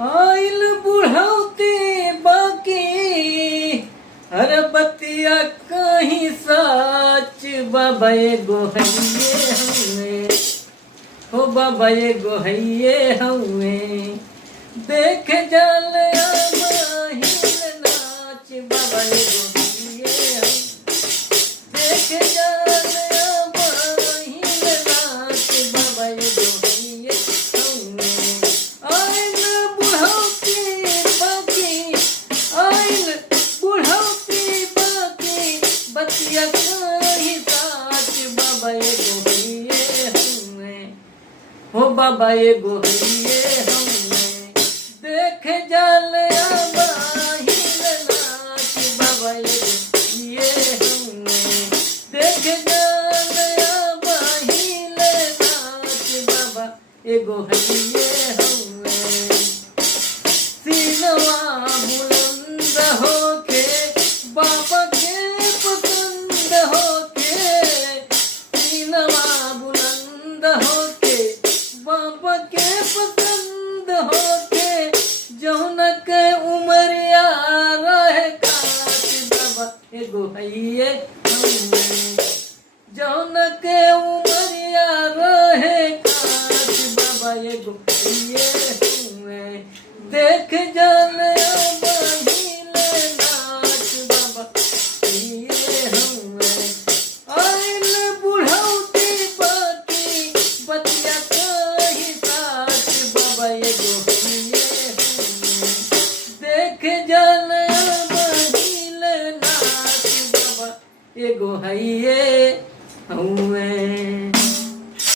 आइल बुढ़ौती बाकी हर बतिया कहीं साच बाबा एगो हइये हमें हो बाबा एगो हइये हमें देख जाल महिल नाच बाबा एगो हइये हमें देख जाल महिल नाच बाबा एगो हइये हमें आइल बुढ़ौती बाकी आइल बुढ़ौती बाकी बतिया कहीं साच बाबा एगो हइये हमें हो बाबा एगो हइये हमें देख जाल महिल नाच बाबा एगो हइये हमें देख जाल महिल नाच बाबा एगो हइये हमें सीनवा बुलंद होके बाबा के पसंद होके सीनवा बुलंद होके बाबा के पसंद होके जौनक उमरिया रहे काट बाबा एगो हइये हमें जौनक उमरिया रहे काट बाबा एगो हइये हमें देख जाल महिल नाच बाबा हइये हमें आइल बुढ़ौती बाकी बतिया कहीं साच बाबा एगो हइये हमें देख जाल महिल नाच बाबा एगो हइये हमें।